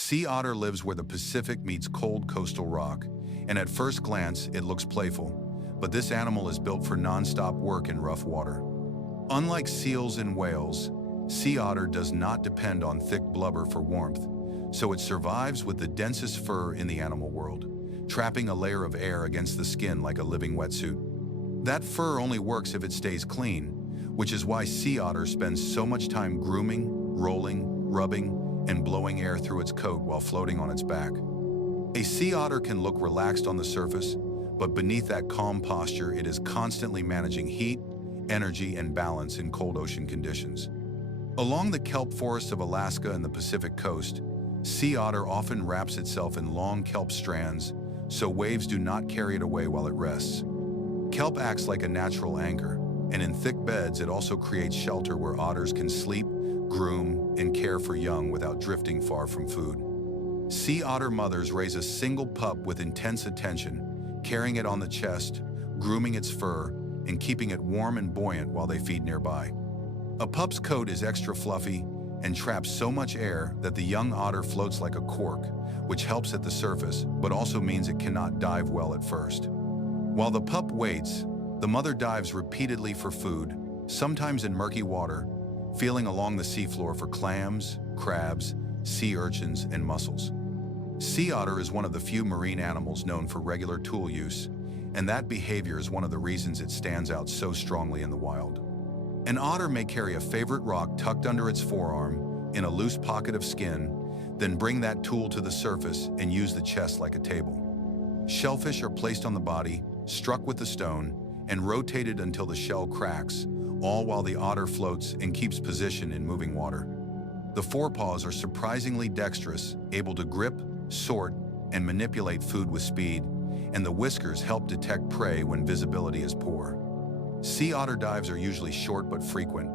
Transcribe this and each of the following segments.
Sea otter lives where the Pacific meets cold coastal rock, and at first glance it looks playful, but this animal is built for non-stop work in rough water. Unlike seals and whales, sea otter does not depend on thick blubber for warmth, so it survives with the densest fur in the animal world, trapping a layer of air against the skin like a living wetsuit. That fur only works if it stays clean, which is why sea otter spends so much time grooming, rolling, rubbing, and blowing air through its coat while floating on its back. A sea otter can look relaxed on the surface, but beneath that calm posture, it is constantly managing heat, energy, and balance in cold ocean conditions. Along the kelp forests of Alaska and the Pacific coast, sea otter often wraps itself in long kelp strands, so waves do not carry it away while it rests. Kelp acts like a natural anchor, and in thick beds it also creates shelter where otters can sleep, groom, and care for young without drifting far from food. Sea otter mothers raise a single pup with intense attention, carrying it on the chest, grooming its fur, and keeping it warm and buoyant while they feed nearby. A pup's coat is extra fluffy and traps so much air that the young otter floats like a cork, which helps at the surface, but also means it cannot dive well at first. While the pup waits, the mother dives repeatedly for food, sometimes in murky water, feeling along the seafloor for clams, crabs, sea urchins, and mussels. Sea otter is one of the few marine animals known for regular tool use, and that behavior is one of the reasons it stands out so strongly in the wild. An otter may carry a favorite rock tucked under its forearm in a loose pocket of skin, then bring that tool to the surface and use the chest like a table. Shellfish are placed on the body, struck with the stone, and rotated until the shell cracks, all while the otter floats and keeps position in moving water. The forepaws are surprisingly dexterous, able to grip, sort, and manipulate food with speed, and the whiskers help detect prey when visibility is poor. Sea otter dives are usually short but frequent,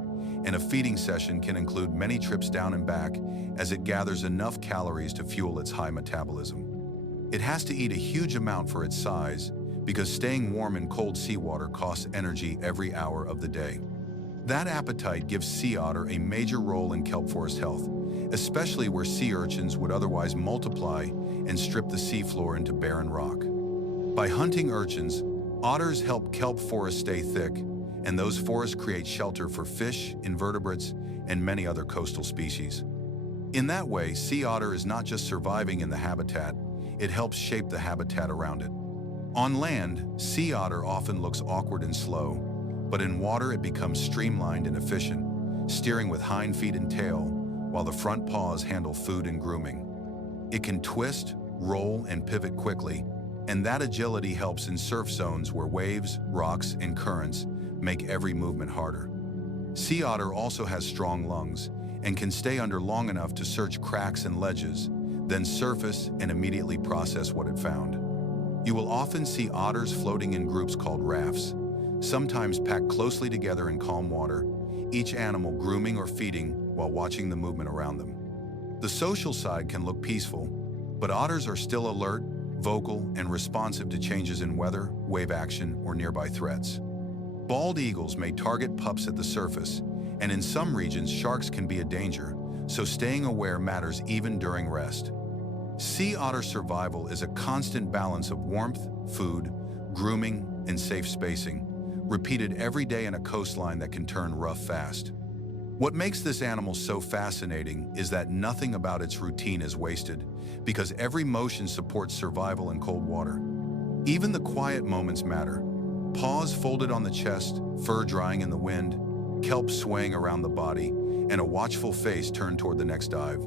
and a feeding session can include many trips down and back as it gathers enough calories to fuel its high metabolism. It has to eat a huge amount for its size, because staying warm in cold seawater costs energy every hour of the day. That appetite gives sea otter a major role in kelp forest health, especially where sea urchins would otherwise multiply and strip the seafloor into barren rock. By hunting urchins, otters help kelp forests stay thick, and those forests create shelter for fish, invertebrates, and many other coastal species. In that way, sea otter is not just surviving in the habitat, it helps shape the habitat around it. On land, sea otter often looks awkward and slow, but in water it becomes streamlined and efficient, steering with hind feet and tail, while the front paws handle food and grooming. It can twist, roll, and pivot quickly, and that agility helps in surf zones where waves, rocks, and currents make every movement harder. Sea otter also has strong lungs and can stay under long enough to search cracks and ledges, then surface and immediately process what it found. You will often see otters floating in groups called rafts, sometimes packed closely together in calm water, each animal grooming or feeding while watching the movement around them. The social side can look peaceful, but otters are still alert, vocal, and responsive to changes in weather, wave action, or nearby threats. Bald eagles may target pups at the surface, and in some regions sharks can be a danger, so staying aware matters even during rest. Sea otter survival is a constant balance of warmth, food, grooming, and safe spacing, repeated every day in a coastline that can turn rough fast. What makes this animal so fascinating is that nothing about its routine is wasted, because every motion supports survival in cold water. Even the quiet moments matter. Paws folded on the chest, fur drying in the wind, kelp swaying around the body, and a watchful face turned toward the next dive.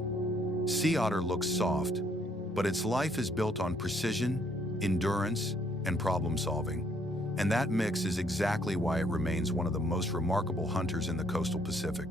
Sea otter looks soft, but its life is built on precision, endurance, and problem solving. And that mix is exactly why it remains one of the most remarkable hunters in the coastal Pacific.